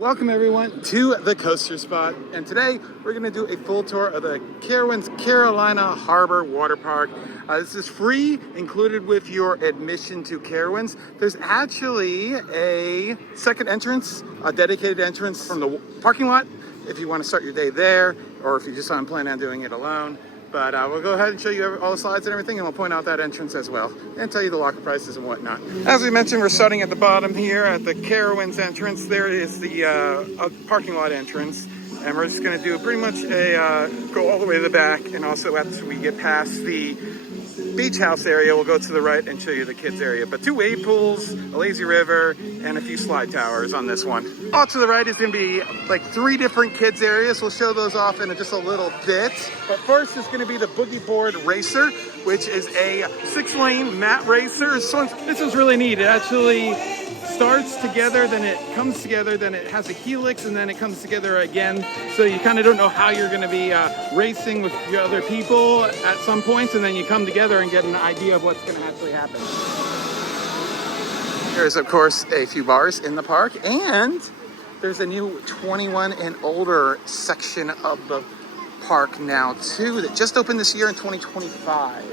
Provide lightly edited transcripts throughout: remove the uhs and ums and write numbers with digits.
Welcome everyone to the Coaster Spot, and today we're going to do a full tour of the Carowinds Carolina Harbor Water Park. This is free, included with your admission to Carowinds. There's actually a second entrance, a dedicated entrance from the parking lot if you want to start your day there, or if you just aren't planning on doing it alone. But we'll go ahead and show you all the slides and everything, and we'll point out that entrance as well, and tell you the locker prices and whatnot. As we mentioned, we're starting at the bottom here at the Carowinds entrance. There is the parking lot entrance, and we're just going to do pretty much a go all the way to the back, and also after we get past the beach house area, we'll go to the right and show you the kids area. But 2 wave pools, a lazy river, and a few slide towers on this one. All to the right is going to be like 3 different kids areas. We'll show those off in just a little bit. But first is going to be the Boogie Board Racer, which is a 6-lane mat racer. This one's really neat. It actually starts together, then it comes together, then it has a helix, and then it comes together again. So you kind of don't know how you're going to be racing with the other people at some points, and then you come together and get an idea of what's going to actually happen. There's, of course, a few bars in the park, and there's a new 21 and older section of the park now, too, that just opened this year in 2025.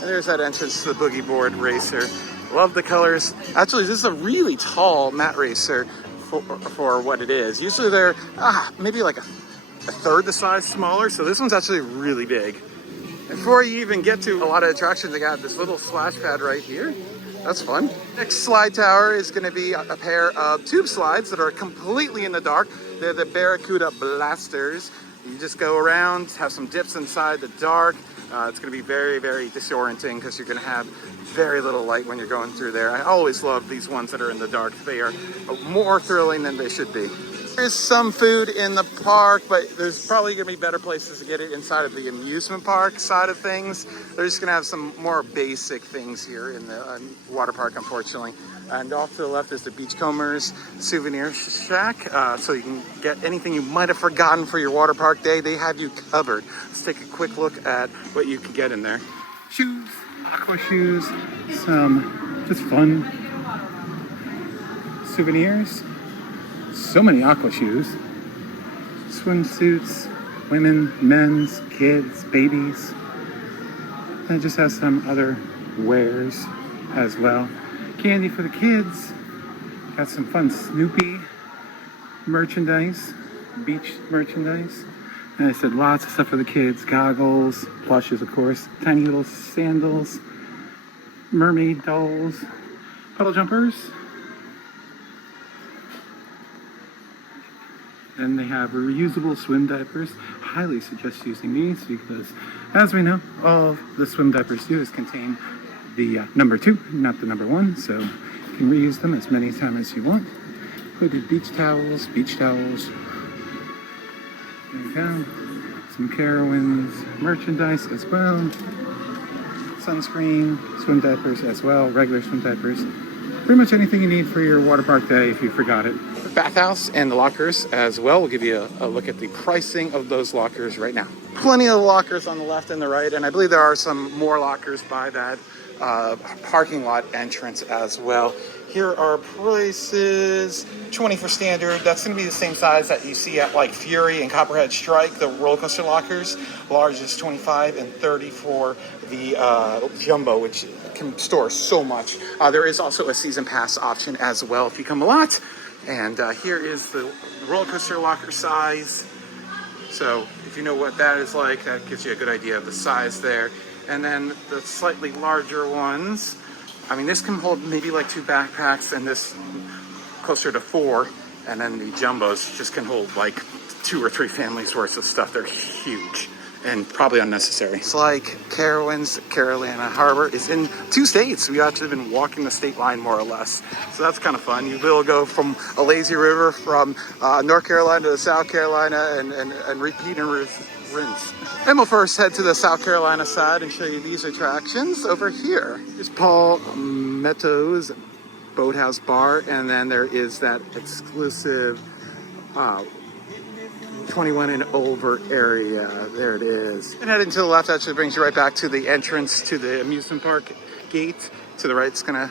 And there's that entrance to the Boogie Board Racer. Love the colors. Actually, this is a really tall mat racer for what it is. Usually they're maybe like a third the size smaller, so this one's actually really big. And before you even get to a lot of attractions, they got this little splash pad right here. That's fun. Next slide tower is going to be a pair of tube slides that are completely in the dark. They're the Barracuda Blasters. You just go around, have some dips inside the dark. It's going to be very, very disorienting because you're going to have very little light when you're going through there. I always love these ones that are in the dark. They are more thrilling than they should be. There's some food in the park, but there's probably going to be better places to get it inside of the amusement park side of things. They're just going to have some more basic things here in the water park, unfortunately. And off to the left is the Beachcombers Souvenir Shack, so you can get anything you might have forgotten for your water park day. They have you covered. Let's take a quick look at what you can get in there. Shoes, aqua shoes, some just fun souvenirs. So many aqua shoes, swimsuits, women, men's, kids, babies. And it just has some other wares as well. Candy for the kids. Got some fun Snoopy merchandise, beach merchandise. And I said lots of stuff for the kids. Goggles, plushes, of course, tiny little sandals, mermaid dolls, puddle jumpers. And they have reusable swim diapers. Highly suggest using these because, as we know, all the swim diapers do is contain the number 2, not the number 1. So you can reuse them as many times as you want. Hooded beach towels. There you go. Some Carowinds merchandise as well. Sunscreen, swim diapers as well, regular swim diapers. Pretty much anything you need for your water park day if you forgot it. Bathhouse and the lockers as well. We'll give you a look at the pricing of those lockers right now. Plenty of lockers on the left and the right, and I believe there are some more lockers by that parking lot entrance as well. Here are prices. 20 for standard. That's going to be the same size that you see at like Fury and Copperhead Strike, the roller coaster lockers. Large is 25 and 30 for the jumbo, which can store so much. There is also a season pass option as well if you come a lot. And here is the roller coaster locker size. So if you know what that is like, that gives you a good idea of the size there. And then the slightly larger ones, I mean, this can hold maybe like 2 backpacks, and this closer to 4. And then the jumbos just can hold like 2 or 3 families worth of stuff. They're huge and probably unnecessary. It's like Carowinds Carolina Harbor is in 2 states. We've actually been walking the state line more or less. So that's kind of fun. You will go from a lazy river from North Carolina to South Carolina and repeat and rinse. And we'll first head to the South Carolina side and show you these attractions over here. Here's Paul Meto's Boathouse Bar, and then there is that exclusive 21 and over area. There it is. And heading to the left actually brings you right back to the entrance to the amusement park gate. To the right, it's gonna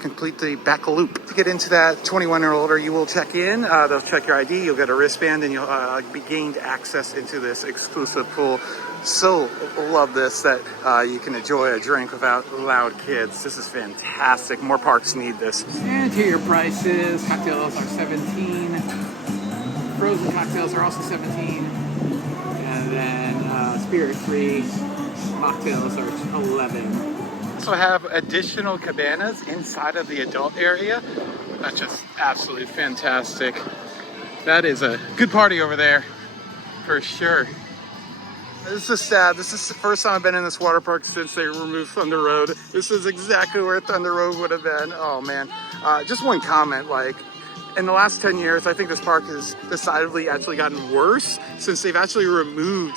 complete the back loop. To get into that 21 or older, you will check in. They'll check your ID. You'll get a wristband, and you'll be gained access into this exclusive pool. So love this that you can enjoy a drink without loud kids. This is fantastic. More parks need this. And here are your prices. Cocktails are 17. Frozen cocktails are also 17. And then spirit-free mocktails are 11. Also have additional cabanas inside of the adult area. That's just absolutely fantastic. That is a good party over there for sure. This is sad. This is the first time I've been in this water park since they removed Thunder Road. This is exactly where Thunder Road would have been. Oh man. Just one comment, like, in the last 10 years, I think this park has decidedly actually gotten worse since they've actually removed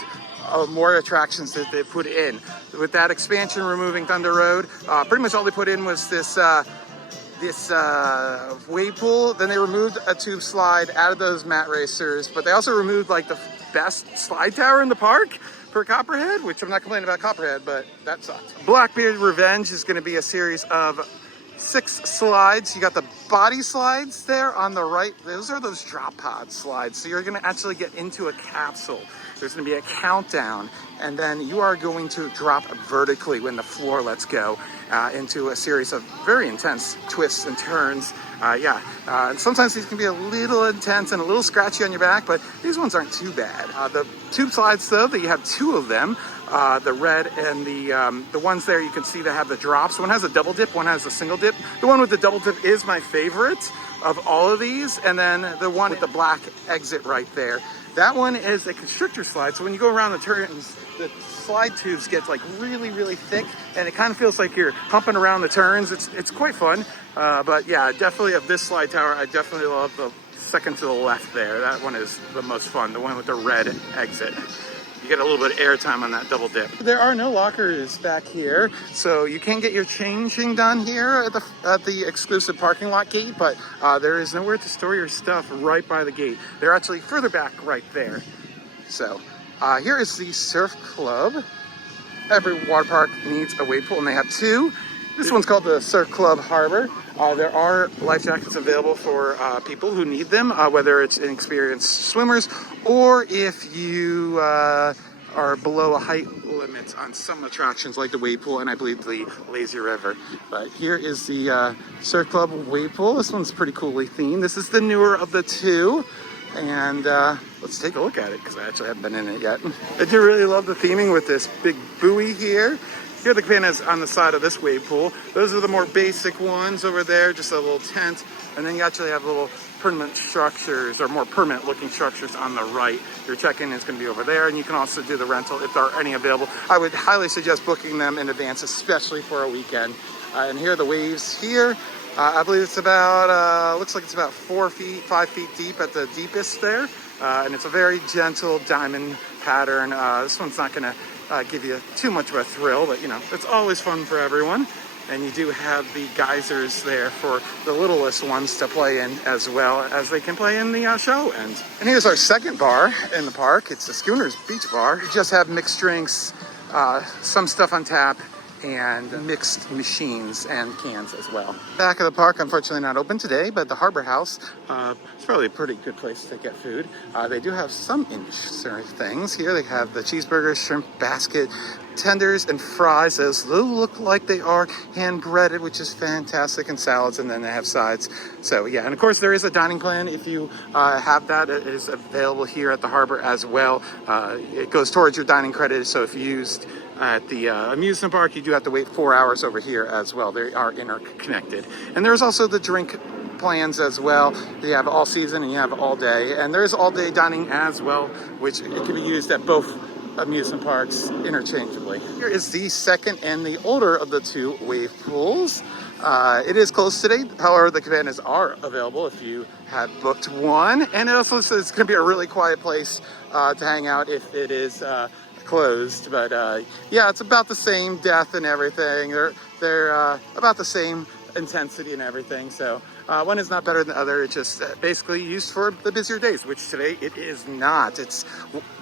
more attractions that they put in. With that expansion removing Thunder Road, pretty much all they put in was this wave pool. Then they removed a tube slide, added those mat racers, but they also removed like the best slide tower in the park for Copperhead, which I'm not complaining about Copperhead, but that sucks. Blackbeard Revenge is going to be a series of 6 slides. You got the body slides there on the right. Those are those drop pod slides. So you're going to actually get into a capsule. There's going to be a countdown, and then you are going to drop vertically when the floor lets go into a series of very intense twists and turns. And sometimes these can be a little intense and a little scratchy on your back, but these ones aren't too bad. The tube slides, though, that you have 2 of them. The red and the ones there you can see that have the drops. One has a double dip, one has a single dip. The one with the double dip is my favorite of all of these, and then the one with the black exit right there. That one is a constrictor slide, so when you go around the turns, the slide tubes get like really, really thick, and it kind of feels like you're humping around the turns. It's quite fun, but yeah, definitely of this slide tower, I definitely love the second to the left there. That one is the most fun, the one with the red exit. You get a little bit of airtime on that double dip. There are no lockers back here, so you can get your changing done here at the exclusive parking lot gate, but there is nowhere to store your stuff right by the gate. They're actually further back right there. So here is the surf club. Every water park needs a wave pool, and they have 2. This one's called the Surf Club Harbor. There are life jackets available for people who need them, whether it's inexperienced swimmers or if you are below a height limit on some attractions like the wave pool and I believe the lazy river. But here is the Surf Club wave pool. This one's pretty coolly themed. This is the newer of the 2. And let's take a look at it because I actually haven't been in it yet. I do really love the theming with this big buoy here. Here the cabanas on the side of this wave pool. Those are the more basic ones over there, just a little tent. And then you actually have little permanent structures or more permanent looking structures on the right. Your check-in is going to be over there, and you can also do the rental if there are any available. I would highly suggest booking them in advance, especially for a weekend. And here are the waves here. I believe it's about, looks like it's about 5 feet deep at the deepest there. And it's a very gentle diamond pattern. This one's not going to give you too much of a thrill, but you know, it's always fun for everyone. And you do have the geysers there for the littlest ones to play in as well as they can play in the show ends. And here's our second bar in the park. It's the Schooner's Beach Bar. We just have mixed drinks, some stuff on tap, and mixed machines and cans as well. Back of the park, unfortunately not open today, but the Harbor House, it's probably a pretty good place to get food. They do have some interesting things. Here they have the cheeseburger, shrimp basket, tenders, and fries. Those look like they are hand breaded, which is fantastic, and salads, and then they have sides. So yeah, and of course there is a dining plan. If you have that, it is available here at the Harbor as well. It goes towards your dining credit, so if you used at the amusement park, you do have to wait 4 hours over here as well. They are interconnected. And there's also the drink plans as well. You have all season and you have all day. And there's all day dining as well, which it can be used at both amusement parks interchangeably. Here is the second and the older of the 2 wave pools. It is closed today. However, the cabanas are available if you had booked one. And it also says it's going to be a really quiet place to hang out if it is closed. But yeah, it's about the same depth and everything. They're about the same intensity and everything. So one is not better than the other. It's just basically used for the busier days, which today it is not. It's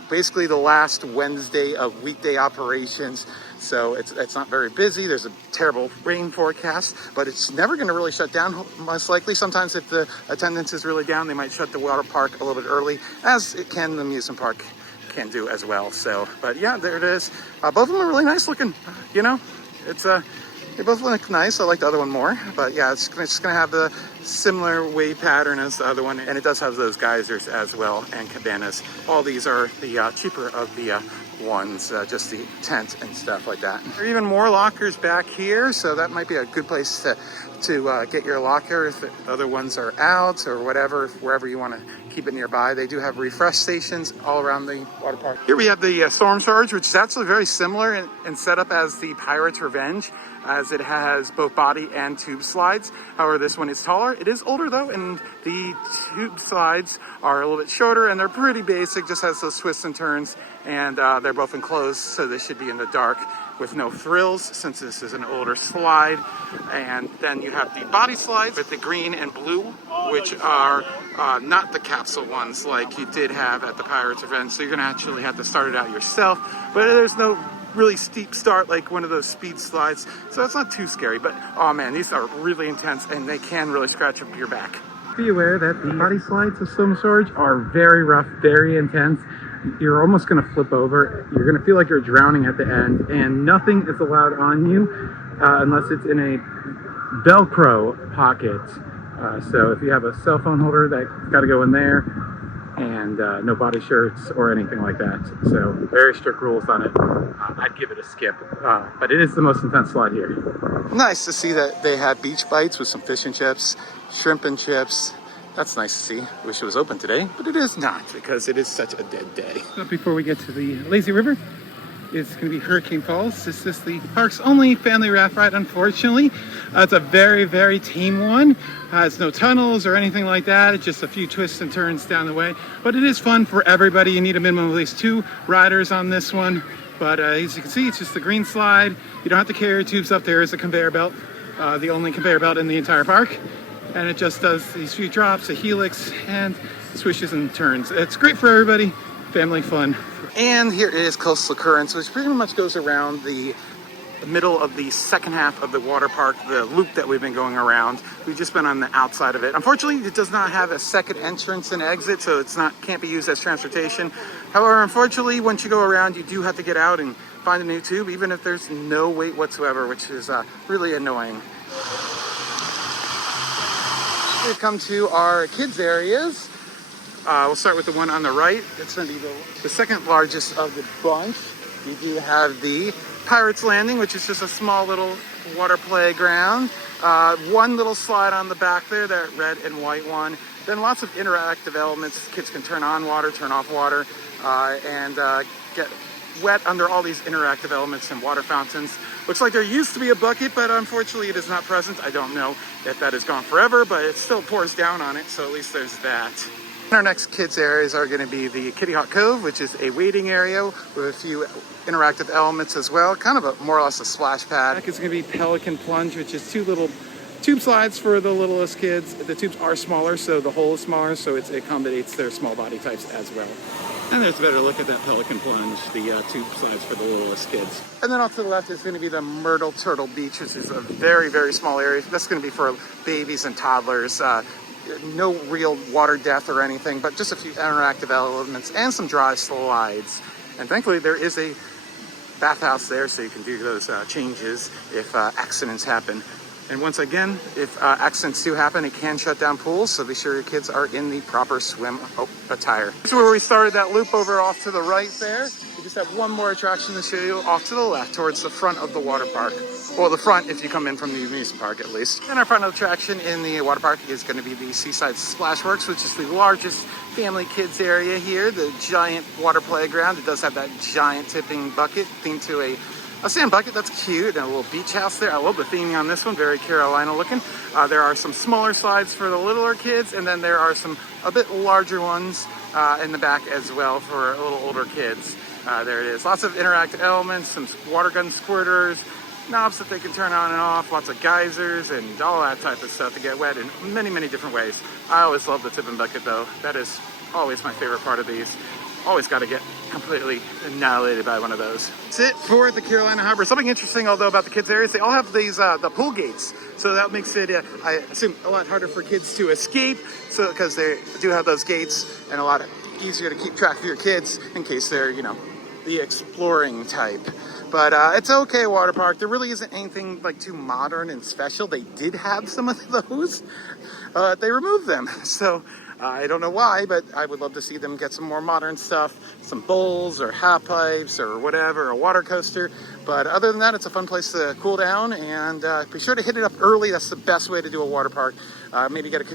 basically the last Wednesday of weekday operations. So it's not very busy. There's a terrible rain forecast, but it's never going to really shut down, most likely. Sometimes if the attendance is really down, they might shut the water park a little bit early, as it can the amusement park can do as well. So, but yeah, there it is. Both of them are really nice looking, you know. It's they both look nice. I like the other one more, but yeah, it's just gonna have the similar wave pattern as the other one, and it does have those geysers as well and cabanas. All these are the cheaper of the ones, just the tent and stuff like that. There are even more lockers back here, so that might be a good place to get your locker if the other ones are out or whatever, wherever you want to keep it nearby. They do have refresh stations all around the water park. Here we have the Storm Surge, which is actually very similar in setup as the Pirate's Revenge, as it has both body and tube slides. However, this one is taller. It is older though, and the tube slides are a little bit shorter, and they're pretty basic, just has those twists and turns, and they're both enclosed, so they should be in the dark with no thrills, since this is an older slide. And then you have the body slides with the green and blue, which are not the capsule ones like you did have at the Pirates event. So you're gonna actually have to start it out yourself, but there's no really steep start like one of those speed slides, so it's not too scary. But oh man, these are really intense, and they can really scratch up your back. Be aware that the body slides of Storm Surge are very rough, very intense. You're almost going to flip over. You're going to feel like you're drowning at the end, and nothing is allowed on you unless it's in a Velcro pocket. So if you have a cell phone holder, that's got to go in there, and no body shirts or anything like that. So very strict rules on it. I'd give it a skip, but it is the most intense slide here. Nice to see that they have beach bites with some fish and chips, shrimp and chips. That's nice to see. Wish it was open today, but it is not, because it is such a dead day. So before we get to the lazy river, it's going to be Hurricane Falls. This is the park's only family raft ride, unfortunately. It's a very, very tame one. It's no tunnels or anything like that. It's just a few twists and turns down the way. But it is fun for everybody. You need a minimum of at least 2 riders on this one. But as you can see, it's just the green slide. You don't have to carry your tubes up. There is a conveyor belt, the only conveyor belt in the entire park. And it just does these few drops, a helix, and swishes and turns. It's great for everybody, family fun. And here is Coastal Currents, which pretty much goes around the middle of the second half of the water park, the loop that we've been going around. We've just been on the outside of it. Unfortunately, it does not have a second entrance and exit, so it's can't be used as transportation. However, unfortunately, once you go around, you do have to get out and find a new tube, even if there's no wait whatsoever, which is really annoying. We've come to our kids areas. We'll start with the one on the right. It's going to be the second largest of the bunch. You do have the Pirates Landing, which is just a small little water playground. One little slide on the back there, that red and white one. Then lots of interactive elements. Kids can turn on water, turn off water, and get wet under all these interactive elements and water fountains. Looks like there used to be a bucket, but unfortunately it is not present. I don't know if that is gone forever, but it still pours down on it, so at least there's that. Our next kids areas are going to be the Kitty Hawk Cove, which is a wading area with a few interactive elements as well. Kind of more or less a splash pad. It's going to be Pelican Plunge, which is 2 little tube slides for the littlest kids. The tubes are smaller, so the hole is smaller, so it accommodates their small body types as well. And there's a better look at that Pelican Plunge, the tube slides for the littlest kids. And then off to the left is going to be the Myrtle Turtle Beach, which is a very, very small area. That's going to be for babies and toddlers. No real water death or anything, but just a few interactive elements and some dry slides. And thankfully there is a bathhouse there, so you can do those changes if accidents happen. And once again, if accidents do happen, it can shut down pools, so be sure your kids are in the proper swim attire. This is where we started that loop over off to the right there. We just have one more attraction to show you off to the left, towards the front of the water park. Well, the front if you come in from the amusement park at least. And our final attraction in the water park is going to be the Seaside Splashworks, which is the largest family kids area here. The giant water playground. It does have that giant tipping bucket themed to a sand bucket. That's cute, and a little beach house there. I love the theming on this one, very Carolina looking. There are some smaller slides for the littler kids, and then there are some a bit larger ones in the back as well for a little older kids. There it is. Lots of interactive elements, some water gun squirters, knobs that they can turn on and off, lots of geysers, and all that type of stuff to get wet in many, many different ways. I always love the tipping bucket though. That is always my favorite part of these. Always got to get completely annihilated by one of those. That's it for the Carolina Harbor. Something interesting, although, about the kids' areas, they all have these the pool gates. So that makes it, I assume, a lot harder for kids to escape. So because they do have those gates, and a lot easier to keep track of your kids in case they're, you know, the exploring type. But it's okay water park. There really isn't anything like too modern and special. They did have some of those. They removed them. So I don't know why, but I would love to see them get some more modern stuff, some bowls or half pipes or whatever, a water coaster. But other than that, it's a fun place to cool down, and be sure to hit it up early. That's the best way to do a water park. Maybe get a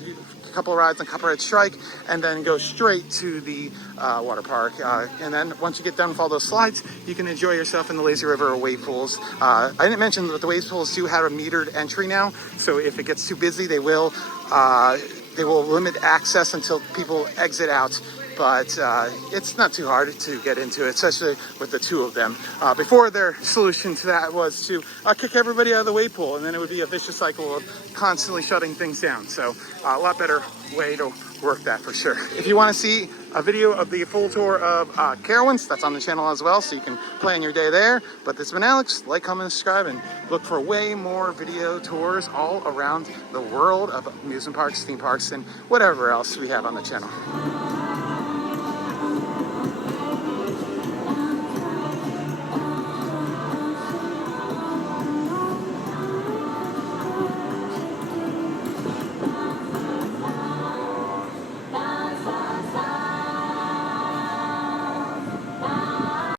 couple rides on Copperhead Strike, and then go straight to the water park. And then once you get done with all those slides, you can enjoy yourself in the lazy river or wave pools. I didn't mention that the wave pools do have a metered entry now, so if it gets too busy, they will limit access until people exit out. But it's not too hard to get into it, especially with the two of them. Before, their solution to that was to kick everybody out of the wave pool, and then it would be a vicious cycle of constantly shutting things down. So a lot better way to work that for sure. If you want to see a video of the full tour of Carowinds, that's on the channel as well, so you can plan your day there. But this has been Alex. Like, comment, and subscribe, and look for way more video tours all around the world of amusement parks, theme parks, and whatever else we have on the channel.